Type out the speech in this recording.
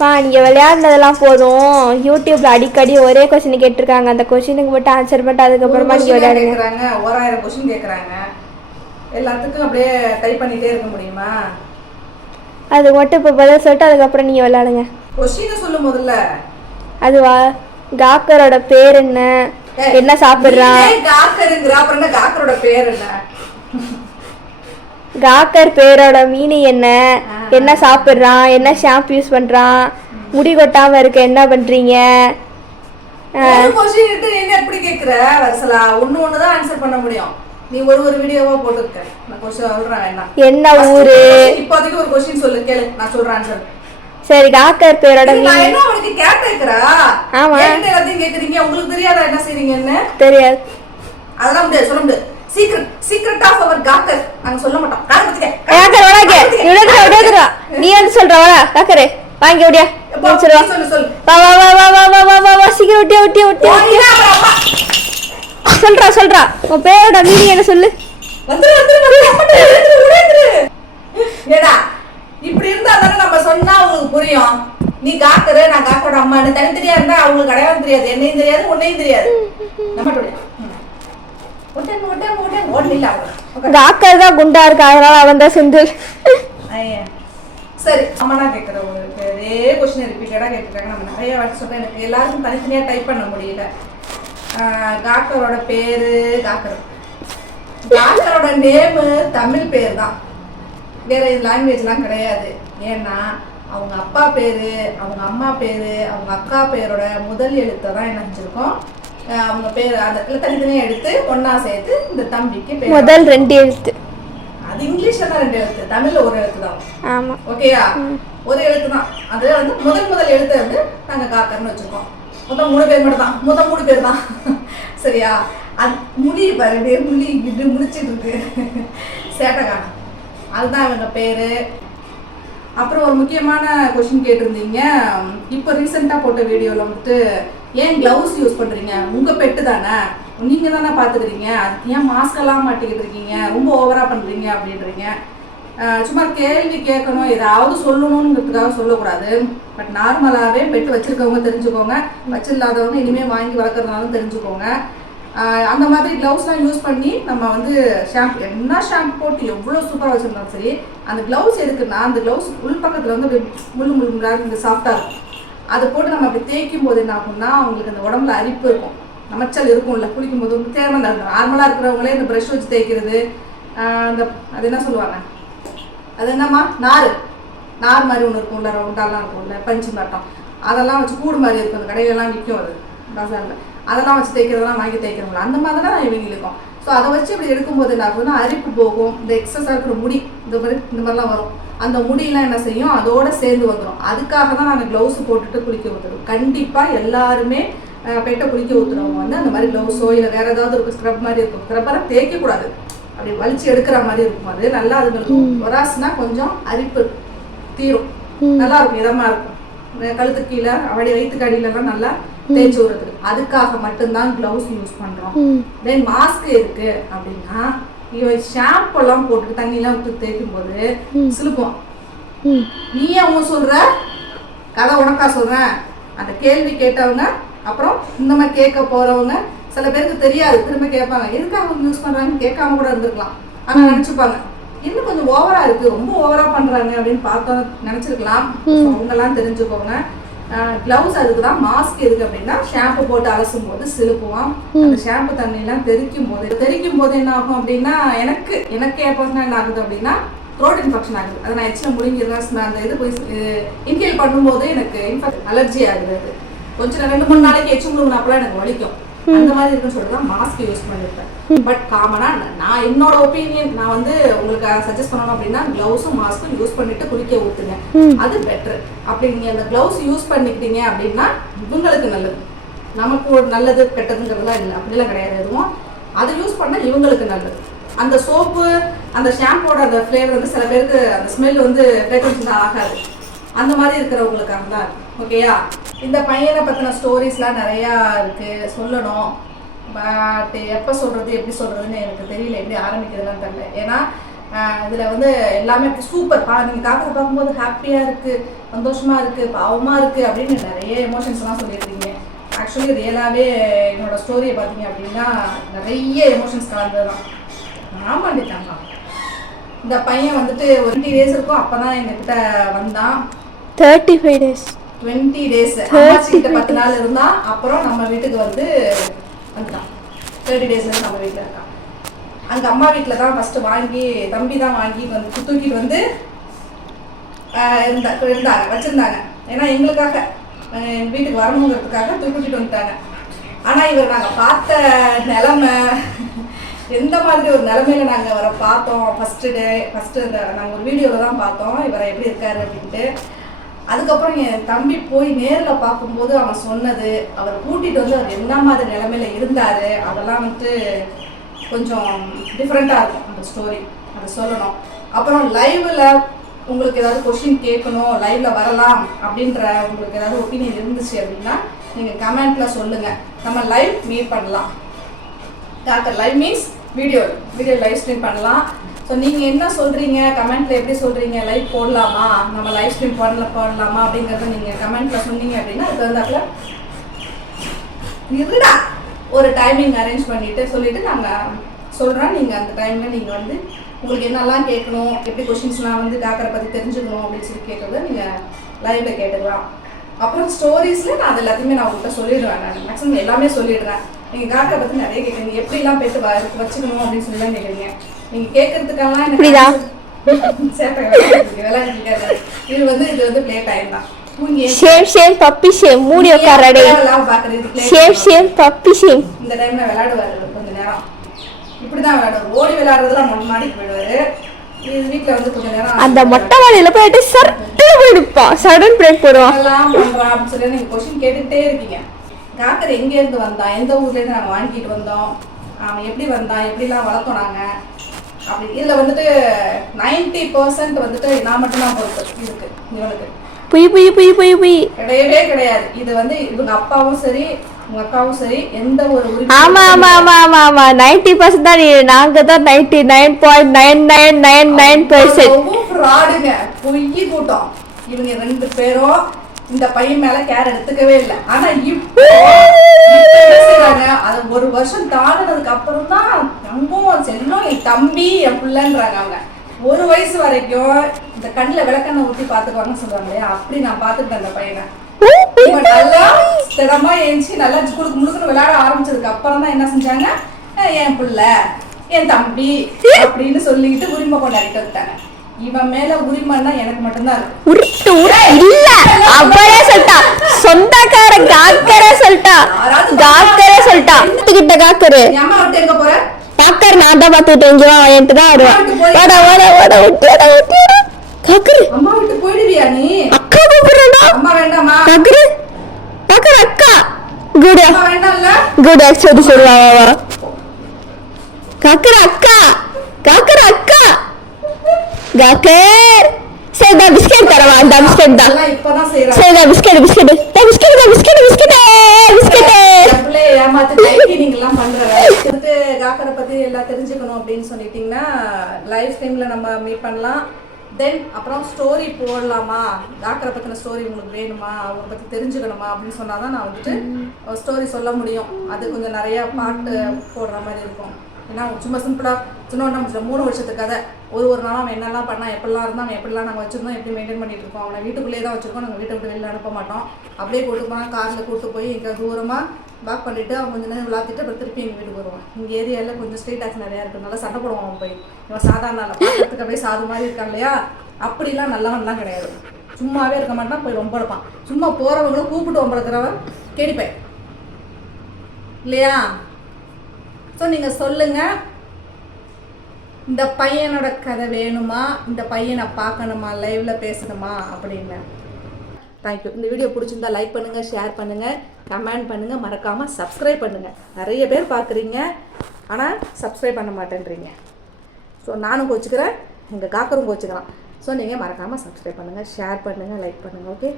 பா நீங்கள் விளையாடுனதெல்லாம் போதும். யூடியூப்ல அடிக்கடி ஒரே கொஸ்டின் கேட்டிருக்காங்க. அந்த கொஸ்டினுக்கு மட்டும் ஆன்சர் பண்ணிட்டு அதுக்கப்புறமா நீங்கள் விளையாடுங்க. 1000 கொஸ்டின் கேட்குறாங்க. எல்லாத்துக்கும் அப்படியே டைப் பண்ணிட்டே இருக்க முடியுமா? அது மட்டும் இப்போ பதில் சொல்லிட்டு அதுக்கப்புறம் நீங்கள் விளையாடுங்க. கொஸ்டினை சொல்லு முதல்ல. அதுவா? காக்கரோட பேர் என்ன? என்ன சாப்பிட்றான்? காக்கரோட பேர் என்ன? காக்கர் பேரோட மீனிங் என்ன? என்ன சாப்பிட்றான்? என்ன ஷாம்பு யூஸ் பண்ணுறான்? முடி கொட்டாமல் இருக்க என்ன பண்ணுறீங்க? எப்படி கேட்குற வரிசலா? ஒன்று தான் ஆன்சர் பண்ண முடியும். நீ ஒரு வீடியோவா போட்டுருக்க. நான் கொஸ்டின் சொல்றேன். என்ன ஊரு? இப்போதைக்கு ஒரு கொஸ்டின் சொல்லு, கேளு, நான் சொல்றேன் ஆன்சர். சரி, காக்கர் பேரோட மீனிங் என்ன? உங்களுக்கு கேட்கறா? ஆமா, எல்லாத்தையும் கேக்குறீங்க. உங்களுக்கு தெரியாதா என்ன செய்றீங்கன்னு? தெரியாது. அதெல்லாம் முடியாது, சொல்ல முடியாது. சீக்ரெட் ஆஃப் அவர் காக்கர் நாங்க சொல்ல மாட்டோம். காக்கர் வராங்க. விடுதுடா. நீ வந்து சொல்ற வர காக்கரே வாங்கி ஓடியா. சொல்லு சொல்லு. வா வா வா வா வா வா வா வா வா சீக்கிரம் ஓட்டி. சொல்றா. உன் பேரோட மீனிங் என்ன சொல்லு. ஏடா இப்படி இருந்தா தானே நம்ம சொன்னா உங்களுக்கு புரியும். நீ காக்கரு, நான் காக்கரோட அம்மான்னு தனித்தனியா இருந்தா அவங்களுக்கு அடையாளம் தெரியாது. என்னையும் தெரியாது, உன்னையும் தெரியாது. காக்கர் தான் குண்டா இருக்கு, அதனால அவன் தான் செந்தில். சரி, அம்மா கேட்கற உங்களுக்கு அதே கொஸ்டின் ரிப்பீட்டடா கேட்டுருக்காங்க. நம்ம நிறைய வாட்டி சொல்றேன், எனக்கு எல்லாருக்கும் தனித்தனியா டைப் பண்ண முடியல. காக்கரோட பேரு காக்கரோட நேமு தமிழ் பேர் தான், வேற லாங்குவேஜ்லாம் கிடையாது. ஏன்னா அவங்க அப்பா பேரு, அவங்க அம்மா பேரு, அவங்க அக்கா பேரோட முதல் எழுத்தை தான் என்ன செஞ்சிருக்கோம், அவங்க பேர் அதை தனித்தனியாக எடுத்து ஒன்னா சேர்த்து இந்த தம்பிக்கு பேர். முதல் 2 எழுத்து அது இங்கிலீஷ்ல தான் 2 எழுத்து, தமிழ்ல ஒரு எழுத்து தான். ஆமா, ஓகேயா? ஒரு எழுத்து தான். அது வந்து முதல் எழுத்து வந்து நாங்க காக்கர்னு வச்சிருக்கோம். மொத்தம் 3 பேர் மட்டும் தான், மொத்தம் 3 பேர் தான். சரியா? அது முடி பாரு, முடி கிட்டு முடிச்சிட்டு இருக்கு சேட்டக்கான, அதுதான் இவங்க பேரு. அப்புறம் ஒரு முக்கியமான கொஸ்டின் கேட்டிருந்தீங்க. இப்போ ரீசெண்டாக போட்ட வீடியோவில் வந்துட்டு ஏன் க்ளவுஸ் யூஸ் பண்ணுறீங்க, உங்கள் பெட்டு தானே, நீங்கள் தானே பார்த்துக்கிறீங்க, அதுக்கு ஏன் மாஸ்கெல்லாம் மாட்டிக்கிட்டு இருக்கீங்க, ரொம்ப ஓவராக பண்ணுறீங்க அப்படின்றீங்க. சும்மா கேள்வி கேட்கணும், ஏதாவது சொல்லணுங்கிறதுக்காக சொல்லக்கூடாது. பட் நார்மலாகவே பெட்டு வச்சுருக்கவங்க தெரிஞ்சுக்கோங்க, வச்சில்லாதவங்க இனிமேல் வாங்கி வளர்க்குறதுனாலும் தெரிஞ்சுக்கோங்க. அந்த மாதிரி க்ளவுஸ்லாம் யூஸ் பண்ணி நம்ம வந்து ஷாம்பு, என்ன ஷாம்பு போட்டு எவ்வளோ சூப்பராக வச்சுருந்தாலும் சரி, அந்த க்ளவுஸ் எதுக்குன்னா அந்த க்ளவுஸ் உள் பக்கத்தில் வந்து அப்படி முள்ளு இந்த சாஃப்டாக இருக்கும். அதை போட்டு நம்ம அப்படி தேய்க்கும் போது என்ன ஆகும்னா அவங்களுக்கு அந்த உடம்புல அரிப்பு இருக்கும், நமச்சல் இருக்கும்ல, குளிக்கும் போது தேவையான நார்மலாக இருக்கிறவங்களே இந்த ப்ரஷ் வச்சு தேய்க்கிறது, அந்த அது என்ன சொல்லுவாங்க, அது என்னம்மா, நார் மாதிரி ஒன்று இருக்கும்ல, ரவுண்டாலாம் இருக்கும்ல, பஞ்சு மாட்டம், அதெல்லாம் வச்சு கூடு மாதிரி இருக்கும், அந்த கடையிலலாம் விற்கும், அது பஜாரில் அதெல்லாம் வச்சு தேய்க்கிறதெல்லாம் வாங்கி தேய்க்கிறவங்கள அந்த மாதிரி தான் இவங்க இருக்கும். ஸோ அதை வச்சு இப்படி எடுக்கும்போது என்ன ஆகுதுன்னா அரிப்பு போகும், இந்த எக்ஸஸாக இருக்கிற முடி இந்த மாதிரிலாம் வரும், அந்த முடியெல்லாம் என்ன செய்யும் அதோட சேர்ந்து வந்துடும். அதுக்காக தான் நாங்கள் க்ளவுஸ் போட்டுட்டு குளிக்க ஊற்றுறோம். கண்டிப்பாக எல்லாருமே பெட்டை குளிக்க ஊற்றுறவங்க வந்து அந்த மாதிரி க்ளவுஸோ இல்லை வேறு ஏதாவது இருக்கும், ஸ்க்ரப் மாதிரி இருக்கும், ஸ்க்ரப்பரை தேய்க்கக்கூடாது, அப்படி வலிச்சு எடுக்கிற மாதிரி இருக்கும். அது நல்லா அதுங்களுக்கு வராசுனா கொஞ்சம் அரிப்பு தீரும், நல்லா இருக்கும், இதமாக இருக்கும். கழுத்து கீழே அப்படி வயிற்றுக்கு அடியிலலாம் நல்லா தேய்ச்சி விடுறது. அதுக்காக மட்டும்தான் க்ளவுஸ் யூஸ் பண்றோம். தென் மாஸ்க் இருக்கு அப்படின்னா இவன் ஷாம்பு எல்லாம் போட்டு தண்ணியெல்லாம் விட்டு தேய்க்கும் போது சிலுக்குவான். நீ அவங்க சொல்ற கதை உனக்கா சொல்றேன். அந்த கேள்வி கேட்டவங்க அப்புறம் இந்த மாதிரி கேட்க போறவங்க சில பேருக்கு தெரியாது, திரும்ப கேட்பாங்க எதுக்கு அவங்க யூஸ் பண்றாங்கன்னு கேட்காம கூட இருந்திருக்கலாம். ஆனா நினைச்சுப்பாங்க இன்னும் கொஞ்சம் ஓவரா இருக்கு, ரொம்ப ஓவரா பண்றாங்க அப்படின்னு பார்த்தோம் நினைச்சிருக்கலாம். அவங்க எல்லாம் தெரிஞ்சுக்கோங்க. க்ளவுஸ் அதுக்கு தான், மாஸ்க் எதுக்கு அப்படின்னா ஷாம்பு போட்டு அலசும் போது சிலுக்குவான். அந்த ஷாம்பு தண்ணியெல்லாம் தெரிக்கும் போது என்ன ஆகும் அப்படின்னா எனக்கு எப்போனா என்ன ஆகுது அப்படின்னா த்ரோட் இன்ஃபெக்ஷன் ஆகுது. அதை நான் எச்சில் முழுங்கிடுறேன், அந்த இது போய் இன்ஹேல் பண்ணும்போது எனக்கு அலர்ஜி ஆகுது. அது கொஞ்சம் 2-3 நாளைக்கு எச்சி முழுங்கினாப்பெல்லாம் எனக்கு வலிக்கும். அந்த மாதிரி இருக்குன்னு சொல்லிட்டு தான் மாஸ்க் யூஸ் பண்ணிருப்பேன். பட் காமனா நான் என்னோட ஒப்பீனியன் நான் வந்து உங்களுக்கு சஜஸ்ட் பண்ணணும் அப்படின்னா க்ளவுஸும் மாஸ்க்கும் யூஸ் பண்ணிட்டு குளிக்க ஊத்துங்க, அது பெட்டர். அப்படி நீங்க அந்த க்ளவுஸ் யூஸ் பண்ணிக்கிட்டீங்க அப்படின்னா இவங்களுக்கு நல்லது, நமக்கு ஒரு நல்லது கெட்டதுங்கிறதுலாம் இல்லை, அப்படிலாம் கிடையாது. எதுவும் அதை யூஸ் பண்ணா இவங்களுக்கு நல்லது. அந்த சோப்பு அந்த ஷாம்போட அந்த ஃப்ளேவர் வந்து சில பேருக்கு அந்த ஸ்மெல் வந்து ஃப்ரேக்ரன்ஸ் தான் ஆகாது, அந்த மாதிரி இருக்கிறவங்களுக்காக தான். ஓகேயா? இந்த பையனை பற்றின ஸ்டோரிஸ்லாம் நிறையா இருக்குது சொல்லணும். பட் எப்போ சொல்கிறது எப்படி சொல்கிறதுன்னு எனக்கு தெரியல, எப்படி ஆரம்பிக்கிறதுலாம் தெரியல. ஏன்னா இதில் வந்து எல்லாமே சூப்பர் நீங்கள் காக்கரை பார்க்கும்போது ஹாப்பியாக இருக்குது, சந்தோஷமாக இருக்குது, பாவமாக இருக்குது அப்படின்னு நிறைய எமோஷன்ஸ்லாம் சொல்லியிருக்கீங்க. ஆக்சுவலி ரியலாகவே என்னோடய ஸ்டோரியை பார்த்தீங்க அப்படின்னா நிறைய எமோஷன்ஸ் கலந்தது தான். ஆமாண்டிட்டாங்க. இந்த பையன் வந்துட்டு ஒரு 20 days இருக்கும், அப்போ தான் எங்ககிட்ட வந்தான். 35 days 20 days அம்மாச்சிக்கிட்ட 10 நாள் இருந்தான். அப்புறம் நம்ம வீட்டுக்கு வந்து வந்துட்டான். 30 days நம்ம வீட்டில் இருக்கான். அங்கே அம்மா வீட்டில் தான் ஃபஸ்ட்டு வாங்கி, தம்பி தான் வாங்கி வந்து தூக்கிட்டு வந்து இருந்தாங்க, வச்சுருந்தாங்க. ஏன்னா எங்களுக்காக எங்கள் வீட்டுக்கு வரணுங்கிறதுக்காக தூக்கிட்டு வந்துட்டாங்க. ஆனால் இவர் நாங்கள் பார்த்த நிலமை, எந்த மாதிரி ஒரு நிலமையில நாங்கள் அவரை பார்த்தோம். ஃபஸ்ட்டு நாங்கள் ஒரு வீடியோவில் தான் பார்த்தோம் இவரை எப்படி இருக்காரு அப்படின்ட்டு. அதுக்கப்புறம் என் தம்பி போய் நேரில் பார்க்கும்போது அவன் சொன்னது, அவரை கூட்டிகிட்டு வந்து அவர் என்ன மாதிரி நிலமையில இருந்தார், அதெல்லாம் வந்துட்டு கொஞ்சம் டிஃப்ரெண்ட்டாக இருக்கும் அந்த ஸ்டோரி, அதை சொல்லணும். அப்புறம் லைவில் உங்களுக்கு ஏதாவது கொஷின் கேட்கணும், லைவில் வரலாம் அப்படின்ற உங்களுக்கு ஏதாவது ஒப்பீனியன் இருந்துச்சு அப்படின்னா நீங்கள் கமெண்ட்டில் சொல்லுங்கள். நம்ம லைவ் மீட் பண்ணலாம். Doctor live means video live stream பண்ணலாம். ஸோ நீங்கள் என்ன சொல்கிறீங்க, கமெண்ட்டில் எப்படி சொல்கிறீங்க, லைவ் போடலாமா, நம்ம லைவ் ஸ்ட்ரீம் போடலாமா அப்படிங்கிறத நீங்கள் கமெண்ட்டில் சொன்னீங்க அப்படின்னா அதுக்கு வந்து இருடா ஒரு டைமிங் அரேஞ்ச் பண்ணிவிட்டு சொல்லிவிட்டு நாங்கள் சொல்கிறேன். நீங்கள் அந்த டைமில் நீங்கள் வந்து உங்களுக்கு என்னெல்லாம் கேட்கணும், எப்படி கொஷின்ஸ்லாம் வந்து டாக்டரை பற்றி தெரிஞ்சுக்கணும் அப்படின்னு சொல்லி கேட்குறத நீங்கள் லைவில் கேட்டுக்கலாம். அப்புறம் ஸ்டோரிஸில் நான் அது எல்லாத்தையுமே நான் உங்கள்கிட்ட சொல்லிடுவேன். நான் மேக்ஸிமம் எல்லாமே சொல்லிடுறேன். நீங்கள் டாக்டரை பற்றி நிறைய கேட்குறீங்க, எப்படிலாம் போய்ட்டு வச்சுக்கணும் அப்படின்னு சொல்லி தான் கேட்குறீங்க. நீங்கள் கேட்கறதுக்கெல்லாம் இது வந்து ப்ளே டைம் தான். இந்த டைம்ல விளையாடுவாரு கொஞ்ச நேரம், இப்படிதான் விளையாடுவாரு. ஓடி விளையாடுறதுலாம் மாடிக்கு போயிடுவாரு. வீட்டுல வந்து கொஞ்ச நேரம் அந்த மொட்டை மாடியில போயிட்டு சடன் பிரேக் போடுவான். எல்லாம் பண்றான் அப்படின்னு சொல்லி நீங்க கொஸ்டின் கேட்டுக்கிட்டே இருக்கீங்க. காக்கர் எங்க இருந்து வந்தான், எந்த ஊர்ல இருந்து நாங்க வாங்கிட்டு வந்தோம், அவன் எப்படி வந்தான், எப்படிலாம் வளர்த்தோம் நாங்க அப்படி. இதுல வந்துட்டு 90% வந்துட்டு நான் மட்டும்தான் பொறுப்பு இருக்கு. இவனுக்கு கிடையவே கிடையாது. இது வந்து இவங்க அப்பாவும் சரி உங்க அக்காவும் சரி எந்த ஒரு ஆமா ஆமா ஆமா ஆமா ஆமா 90% தான். நாங்க தான் 99.9999% ஃப்ராடுங்க, பொய் கூட்டம். இவங்க 2 பேரும் இந்த பையன் மேல கேர் எடுத்துக்கவே இல்லை. ஆனா இப்போ அது 1 வருஷம் தாண்டினதுக்கு அப்புறம் தான் தங்கம் செல்லும் என் தம்பி என் பிள்ளைன்றாங்க. அவங்க 1 வயசு வரைக்கும் இந்த கண்ணில் விளக்கெண்ணெய் ஊற்றி பார்த்துக்குவாங்கன்னு சொல்றாங்க இல்லையா, அப்படி நான் பார்த்துக்கிட்டேன் அந்த பையனை. இவன் நல்லா திடமா ஏஞ்சி நல்லா முழுக்கணும் விளையாட ஆரம்பிச்சதுக்கு அப்புறம் தான் என்ன செஞ்சாங்க, என் பிள்ளை என் தம்பி அப்படின்னு சொல்லிக்கிட்டு உரிமை கொண்டாடிட்டு வந்துட்டாங்க. இவன் மேல உரிமைன்னா எனக்கு மட்டும்தான் இருக்கு. அவரே சொல்லிட்டா, சொந்தக்கார காக்கரே சொல்லிட்டா, காக்கரே சொல்லிட்டா. காக்கரு அம்மா விட்டு எங்க போற காக்கர் நான் தான் பார்த்துக்கிட்டேன். இங்க வா, என்கிட்ட தான் வருவேன். காக்கரு அம்மா விட்டு போயிடுவியா நீ? அக்கா கூப்பிடுறா. அம்மா வேண்டாமா? காக்கரு காக்கர் அக்கா குட் அம்மா வேண்டாம்ல. குட் சரி சரி வா வா வா. காக்கர் அக்கா காக்கர் அக்கா காக்கர் சரி தான் பிஸ்கட் தரவா. அந்த பிஸ்கட் தான் இப்பதான் செய்யறேன். சரி தான் biscuit biscuit biscuit biscuit biscuit biscuit அப்படியே ஏமாத்து டைப்பிங் எல்லாம் பண்றேன். இதுக்கு காக்கரை பத்தி எல்லாம் தெரிஞ்சுக்கணும் அப்படின்னு சொல்லிட்டீங்கன்னா லைவ் ஸ்ட்ரீம்ல நம்ம மீட் பண்ணலாம். தென் அப்புறம் ஸ்டோரி போடலாமா, டாக்டரை பற்றின ஸ்டோரி உங்களுக்கு வேணுமா, அவரை பற்றி தெரிஞ்சுக்கணுமா அப்படின்னு சொன்னால் தான் நான் வந்துட்டு ஸ்டோரி சொல்ல முடியும். அது கொஞ்சம் நிறையா பாட்டு போடுற மாதிரி இருக்கும். ஏன்னா சும்மா சிம்பிளாக சின்ன நம்ம 3 வருஷத்துக்கு கதை, ஒரு நாளும் அவன் என்னெல்லாம் பண்ணால் எப்படிலாம் இருந்தால் அவன் எப்படிலாம் நாங்கள் வச்சுருந்தோம், எப்படி மெயின்டைன் பண்ணிட்டு இருக்கோம். அவனை வீட்டுக்குள்ளேயே தான் வச்சுருக்கோம், நாங்கள் வீட்டை விட்டு வெளியில் அனுப்ப மாட்டோம். அப்படியே கூட்டு போனால் காரில் கூட்டு போய் எங்கே தூரமாக பேக் பண்ணிவிட்டு அவன் கொஞ்சம் நேரம் விளாத்திட்டு அப்புறம் திருப்பி எங்கள் வீட்டுக்கு வருவான். இங்கே ஏரியாவில் கொஞ்சம் ஸ்ட்ரீட் ஆக்ஸ் நிறையா இருக்கிறதுனால சண்டை போடுவான். அவன் போய் இவன் சாதாரண பார்க்கறதுக்கு அப்படியே சாது மாதிரி இருக்கான் இல்லையா, அப்படிலாம் நல்லவன்லாம் கிடையாது. சும்மாவே இருக்க மாட்டான், போய் ரொம்ப எடுப்பான். சும்மா போகிறவங்களும் கூப்பிட்டு வம்படுக்கிறவன் கேடிப்பேன் இல்லையா. ஸோ நீங்கள் சொல்லுங்கள், இந்த பையனோட கதை வேணுமா, இந்த பையனை பார்க்கணுமா, லைவில் பேசணுமா அப்படின்னு. தேங்க்யூ. இந்த வீடியோ பிடிச்சிருந்தா லைக் பண்ணுங்கள், ஷேர் பண்ணுங்கள், கமெண்ட் பண்ணுங்கள், மறக்காமல் சப்ஸ்கிரைப் பண்ணுங்கள். நிறைய பேர் பார்க்குறீங்க ஆனால் சப்ஸ்கிரைப் பண்ண மாட்டேன்றீங்க. ஸோ நானும் கோச்சிக்கிறேன், எங்கள் காக்கரும் கோச்சிக்கிறான். ஸோ நீங்கள் மறக்காமல் சப்ஸ்கிரைப் பண்ணுங்கள், ஷேர் பண்ணுங்கள், லைக் பண்ணுங்கள். ஓகே.